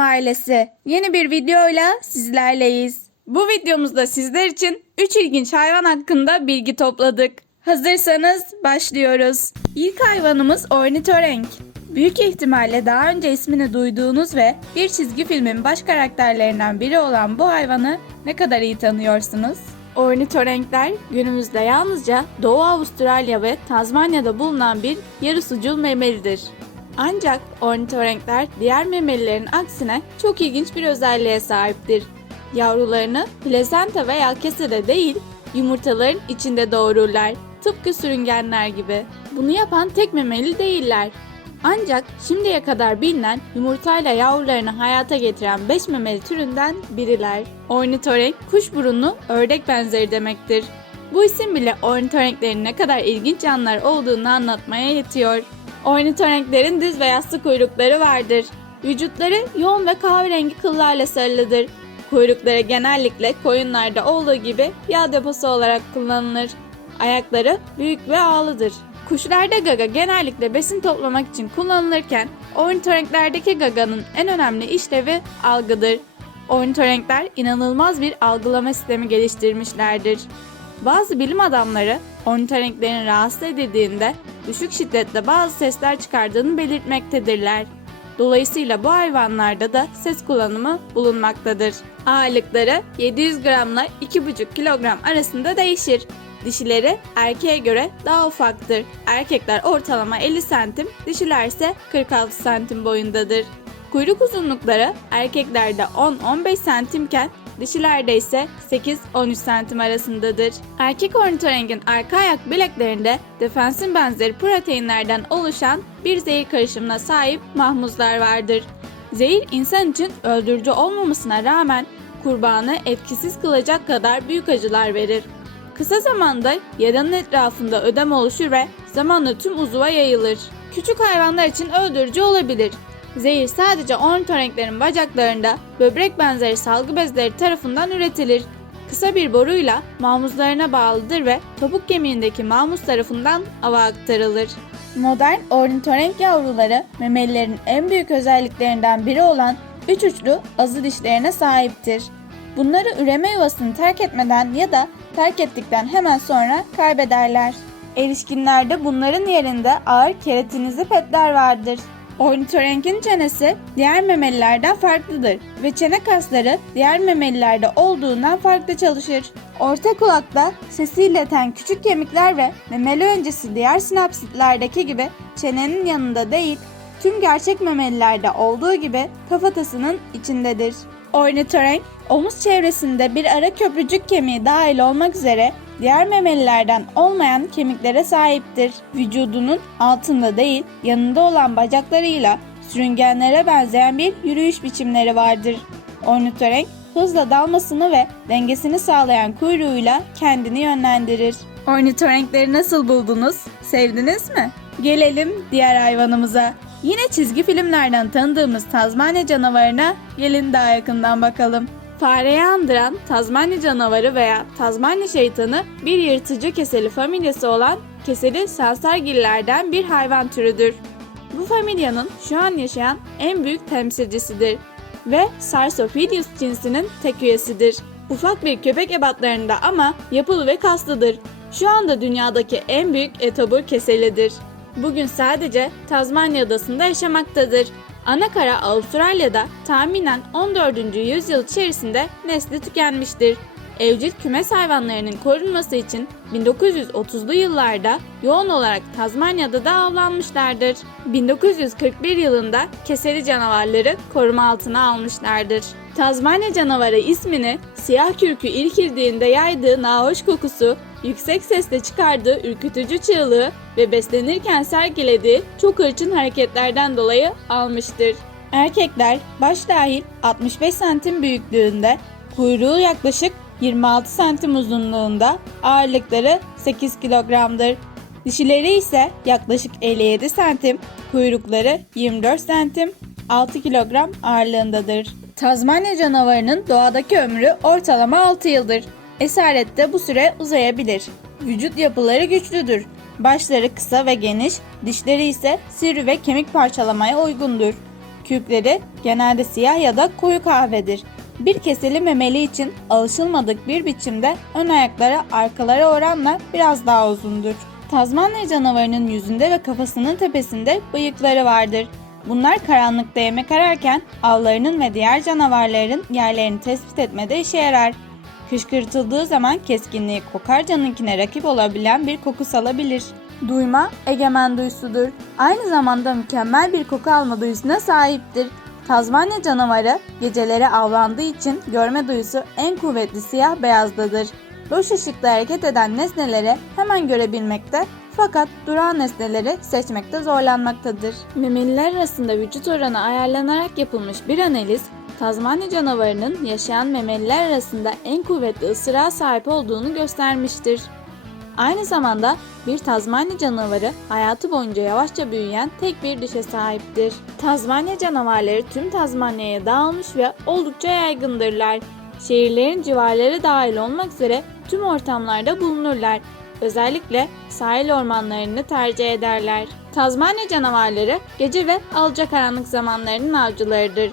Ailesi. Yeni bir videoyla sizlerleyiz. Bu videomuzda sizler için 3 ilginç hayvan hakkında bilgi topladık. Hazırsanız başlıyoruz. İlk hayvanımız ornitorenk. Büyük ihtimalle daha önce ismini duyduğunuz ve bir çizgi filmin baş karakterlerinden biri olan bu hayvanı ne kadar iyi tanıyorsunuz? Ornitorenkler günümüzde yalnızca Doğu Avustralya ve Tazmanya'da bulunan bir yarısucul memelidir. Ancak ornitorenkler diğer memelilerin aksine çok ilginç bir özelliğe sahiptir. Yavrularını plasenta veya kesede değil, yumurtaların içinde doğururlar. Tıpkı sürüngenler gibi. Bunu yapan tek memeli değiller. Ancak şimdiye kadar bilinen yumurtayla yavrularını hayata getiren 5 memeli türünden biriler. Ornitorenk kuş burunlu ördek benzeri demektir. Bu isim bile ornitorenklerin ne kadar ilginç canlılar olduğunu anlatmaya yetiyor. Ornitorenklerin düz ve yassı kuyrukları vardır. Vücutları yoğun ve kahverengi kıllarla sarılıdır. Kuyrukları genellikle koyunlarda olduğu gibi yağ deposu olarak kullanılır. Ayakları büyük ve ağlıdır. Kuşlarda gaga genellikle besin toplamak için kullanılırken ornitorenklerdeki gaganın en önemli işlevi algıdır. Ornitorenkler inanılmaz bir algılama sistemi geliştirmişlerdir. Bazı bilim adamları ornitorenklerin rahatsız edildiğinde düşük şiddetle bazı sesler çıkardığını belirtmektedirler. Dolayısıyla bu hayvanlarda da ses kullanımı bulunmaktadır. Ağırlıkları 700 gramla 2,5 kilogram arasında değişir. Dişileri erkeğe göre daha ufaktır. Erkekler ortalama 50 santim, dişiler ise 46 santim boyundadır. Kuyruk uzunlukları erkeklerde 10-15 santimken dişilerde ise 8-13 santim arasındadır. Erkek ornitorengin arka ayak bileklerinde defensin benzeri proteinlerden oluşan bir zehir karışımına sahip mahmuzlar vardır. Zehir insan için öldürücü olmamasına rağmen kurbanı etkisiz kılacak kadar büyük acılar verir. Kısa zamanda yaranın etrafında ödem oluşur ve zamanla tüm uzuva yayılır. Küçük hayvanlar için öldürücü olabilir. Zehir sadece ornitorenklerin bacaklarında böbrek benzeri salgı bezleri tarafından üretilir. Kısa bir boruyla mamuzlarına bağlıdır ve topuk kemiğindeki mamuz tarafından ava aktarılır. Modern ornitorenk yavruları memelilerin en büyük özelliklerinden biri olan üç uçlu azı dişlerine sahiptir. Bunları üreme yuvasını terk etmeden ya da terk ettikten hemen sonra kaybederler. Erişkinlerde bunların yerinde ağır keratinizli petler vardır. Ornitorenk'in çenesi diğer memelilerden farklıdır ve çene kasları diğer memelilerde olduğundan farklı çalışır. Orta kulakta sesi ileten küçük kemikler ve memeli öncesi diğer sinapsitlerdeki gibi çenenin yanında değil, tüm gerçek memelilerde olduğu gibi kafatasının içindedir. Ornitorenk, omuz çevresinde bir ara köprücük kemiği dahil olmak üzere diğer memelilerden olmayan kemiklere sahiptir. Vücudunun altında değil, yanında olan bacaklarıyla sürüngenlere benzeyen bir yürüyüş biçimleri vardır. Ornitorenk, hızla dalmasını ve dengesini sağlayan kuyruğuyla kendini yönlendirir. Ornitorenkleri nasıl buldunuz? Sevdiniz mi? Gelelim diğer hayvanımıza. Yine çizgi filmlerden tanıdığımız Tazmanya canavarına gelin daha yakından bakalım. Fareyi andıran Tazmanya canavarı veya Tazmanya şeytanı bir yırtıcı keseli familyası olan keseli sansargillerden bir hayvan türüdür. Bu familyanın şu an yaşayan en büyük temsilcisidir ve Sarsophilus cinsinin tek üyesidir. Ufak bir köpek ebatlarında ama yapılı ve kaslıdır. Şu anda dünyadaki en büyük etobur keselidir. Bugün sadece Tazmanya adasında yaşamaktadır. Anakara Avustralya'da tahminen 14. yüzyıl içerisinde nesli tükenmiştir. Evcil kümes hayvanlarının korunması için 1930'lu yıllarda yoğun olarak Tazmanya'da da avlanmışlardır. 1941 yılında keseli canavarları koruma altına almışlardır. Tazmanya canavarı ismini siyah kürkü irkildiğinde yaydığı nahoş kokusu, yüksek sesle çıkardığı ürkütücü çığlığı ve beslenirken sergilediği çok hırçın hareketlerden dolayı almıştır. Erkekler baş dahil 65 santim büyüklüğünde, kuyruğu yaklaşık 26 santim uzunluğunda, ağırlıkları 8 kilogramdır. Dişileri ise yaklaşık 57 santim, kuyrukları 24 santim, 6 kilogram ağırlığındadır. Tazmanya canavarının doğadaki ömrü ortalama 6 yıldır. Esarette bu süre uzayabilir. Vücut yapıları güçlüdür. Başları kısa ve geniş, dişleri ise sivri ve kemik parçalamaya uygundur. Küpleri genelde siyah ya da koyu kahvedir. Bir keseli memeli için alışılmadık bir biçimde ön ayakları arkalara oranla biraz daha uzundur. Tazmanya canavarının yüzünde ve kafasının tepesinde bıyıkları vardır. Bunlar karanlıkta yemek ararken avlarının ve diğer canavarların yerlerini tespit etmede işe yarar. Kışkırtıldığı zaman keskinliği kokarcanınkine rakip olabilen bir koku salabilir. Duyma, egemen duyusudur. Aynı zamanda mükemmel bir koku alma duyusuna sahiptir. Tazmanya canavarı geceleri avlandığı için görme duyusu en kuvvetli siyah beyazdadır. Loş ışıkta hareket eden nesneleri hemen görebilmekte fakat duran nesneleri seçmekte zorlanmaktadır. Memeliler arasında vücut oranı ayarlanarak yapılmış bir analiz, Tazmanya canavarının yaşayan memeliler arasında en kuvvetli ısırağa sahip olduğunu göstermiştir. Aynı zamanda bir Tazmanya canavarı hayatı boyunca yavaşça büyüyen tek bir dişe sahiptir. Tazmanya canavarları tüm Tazmanya'ya dağılmış ve oldukça yaygındırlar. Şehirlerin civarları dahil olmak üzere tüm ortamlarda bulunurlar. Özellikle sahil ormanlarını tercih ederler. Tazmanya canavarları gece ve alacakaranlık zamanlarının avcılarıdır.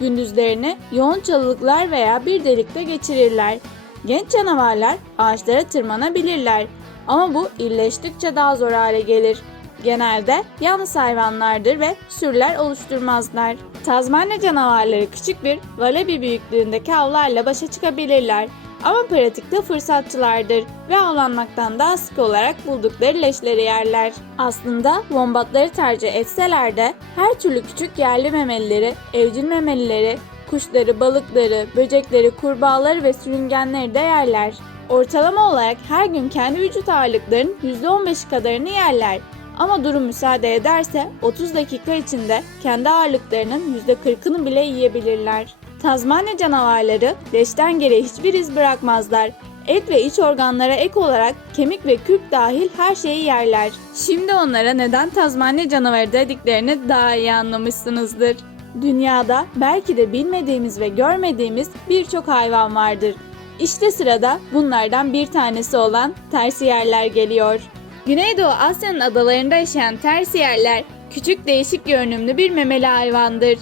Gündüzlerini yoğun çalılıklar veya bir delikte geçirirler. Genç canavarlar ağaçlara tırmanabilirler ama bu illeştikçe daha zor hale gelir. Genelde yalnız hayvanlardır ve sürüler oluşturmazlar. Tazmanya canavarları küçük bir valebi büyüklüğündeki avlarla başa çıkabilirler. Ama pratikte fırsatçılardır ve avlanmaktan daha sık olarak buldukları leşleri yerler. Aslında wombatları tercih etseler de her türlü küçük yerli memelileri, evcil memelileri, kuşları, balıkları, böcekleri, kurbağaları ve sürüngenleri de yerler. Ortalama olarak her gün kendi vücut ağırlıklarının %15'i kadarını yerler. Ama durum müsaade ederse 30 dakika içinde kendi ağırlıklarının %40'ını bile yiyebilirler. Tazmanya canavarları leşten geri hiçbir iz bırakmazlar. Et ve iç organlara ek olarak kemik ve küp dahil her şeyi yerler. Şimdi onlara neden Tazmanya canavarı dediklerini daha iyi anlamışsınızdır. Dünyada belki de bilmediğimiz ve görmediğimiz birçok hayvan vardır. İşte sırada bunlardan bir tanesi olan tersiyerler geliyor. Güneydoğu Asya'nın adalarında yaşayan tersiyerler küçük değişik görünümlü bir memeli hayvandır.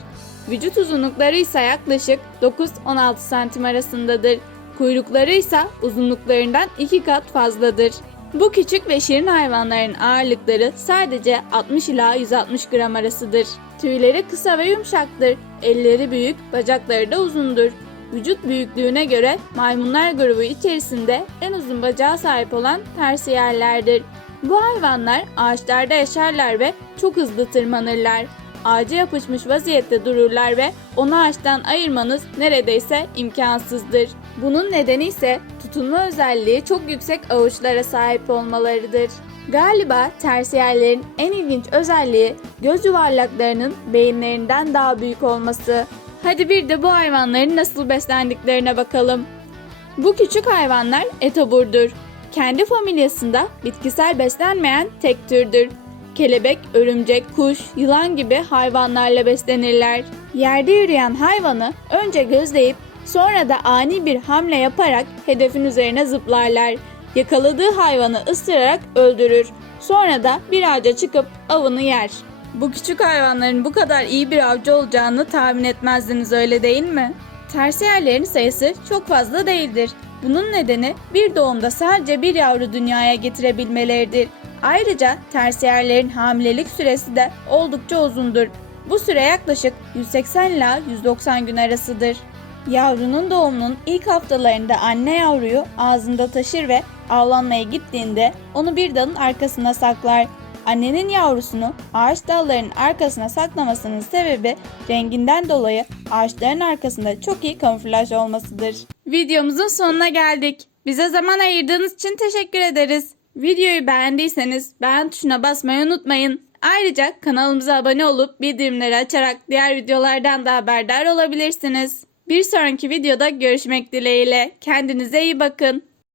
Vücut uzunlukları ise yaklaşık 9-16 santim arasındadır. Kuyrukları ise uzunluklarından 2 kat fazladır. Bu küçük ve şirin hayvanların ağırlıkları sadece 60 ila 160 gram arasıdır. Tüyleri kısa ve yumuşaktır. Elleri büyük, bacakları da uzundur. Vücut büyüklüğüne göre maymunlar grubu içerisinde en uzun bacağa sahip olan tersiyerlerdir. Bu hayvanlar ağaçlarda yaşarlar ve çok hızlı tırmanırlar. Ağaca yapışmış vaziyette dururlar ve onu ağaçtan ayırmanız neredeyse imkansızdır. Bunun nedeni ise tutunma özelliği çok yüksek avuçlara sahip olmalarıdır. Galiba tersiyerlerin en ilginç özelliği göz yuvarlaklarının beyinlerinden daha büyük olması. Hadi bir de bu hayvanların nasıl beslendiklerine bakalım. Bu küçük hayvanlar etoburdur. Kendi familyasında bitkisel beslenmeyen tek türdür. Kelebek, örümcek, kuş, yılan gibi hayvanlarla beslenirler. Yerde yürüyen hayvanı önce gözleyip sonra da ani bir hamle yaparak hedefin üzerine zıplarlar. Yakaladığı hayvanı ısırarak öldürür. Sonra da bir ağaca çıkıp avını yer. Bu küçük hayvanların bu kadar iyi bir avcı olacağını tahmin etmezdiniz öyle değil mi? Tersiyerlerin sayısı çok fazla değildir. Bunun nedeni bir doğumda sadece bir yavru dünyaya getirebilmeleridir. Ayrıca tersiyerlerin hamilelik süresi de oldukça uzundur. Bu süre yaklaşık 180 ila 190 gün arasıdır. Yavrunun doğumunun ilk haftalarında anne yavruyu ağzında taşır ve avlanmaya gittiğinde onu bir dalın arkasına saklar. Annenin yavrusunu ağaç dallarının arkasına saklamasının sebebi renginden dolayı ağaçların arkasında çok iyi kamuflaj olmasıdır. Videomuzun sonuna geldik. Bize zaman ayırdığınız için teşekkür ederiz. Videoyu beğendiyseniz beğen tuşuna basmayı unutmayın. Ayrıca kanalımıza abone olup bildirimleri açarak diğer videolardan da haberdar olabilirsiniz. Bir sonraki videoda görüşmek dileğiyle. Kendinize iyi bakın.